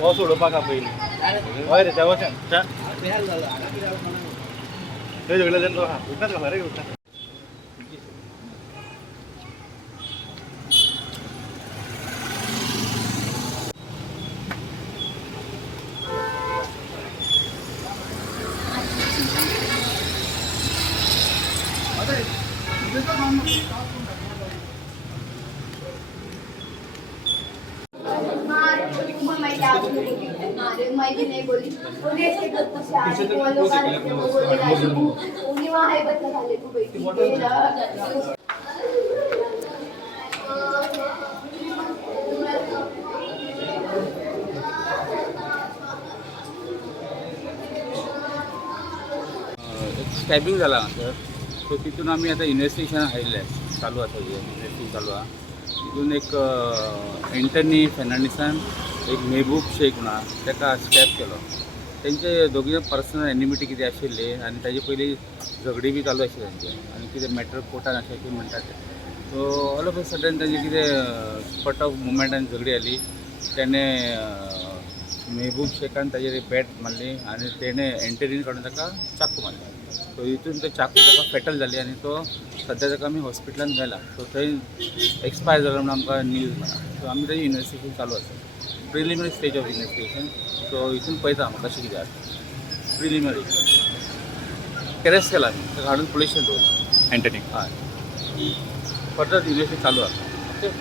हो सोडोवपाक आहा पयलीं हय रे त्या वचन थंय झगडले तेन्ना आहा उठनाच घाला रे उठना मैं नहीं बोली और ऐसे करता से आज वो लोग आ रहे थे वो बोले राजू उन्हीं वहाँ है बता खाले तू बैठी स्टॅबिंग झाला सर सो तिथून आम्ही आता इन्व्हेस्टिगेशन आयिल्लें चालू आसा इन्व्हेस्टिगेशन चालू आहा तितून एक एंटनी फेर्नांडिसान एक मेहबूब शेख म्हणा ताका स्टॅप केलो तेंचे दोगी पर्सनल एनिमिटी कितें आशिल्ली आनी ताजे पयलीं झगडी बी चालू आशिल्ली तेंचे आनी कितें मॅटर कोर्टान अशें कितें म्हणटा ते so all of a sudden तांचे कितें स्पॉट ऑफ मुवमेंटान झगडी जाली तेणें मेहबूब शेखान ताजेर बॅट मारली आनी तेणें एंटनीन काडून ताका चाकू मारली सो हितून ते चाकू ताका फॅटल जाली आनी तो सद्या ताका आमी हॉस्पिटलान व्हेला सो थंय एक्सपायर जाला म्हणून आमकां न्यूज मेळ्ळा सो आमी तेजें इन्व्हेस्टिगेशन चालू आसा preliminary stage of investigation so हितून पळयता आमी कशें कितें आसा प्रिलिमिनरी अरेस्ट केला आमी ताका हाडून पुलीस स्टेशन दवरला एंटनी हय फर्दर इन्व्हेस्टिगेशन चालू आसा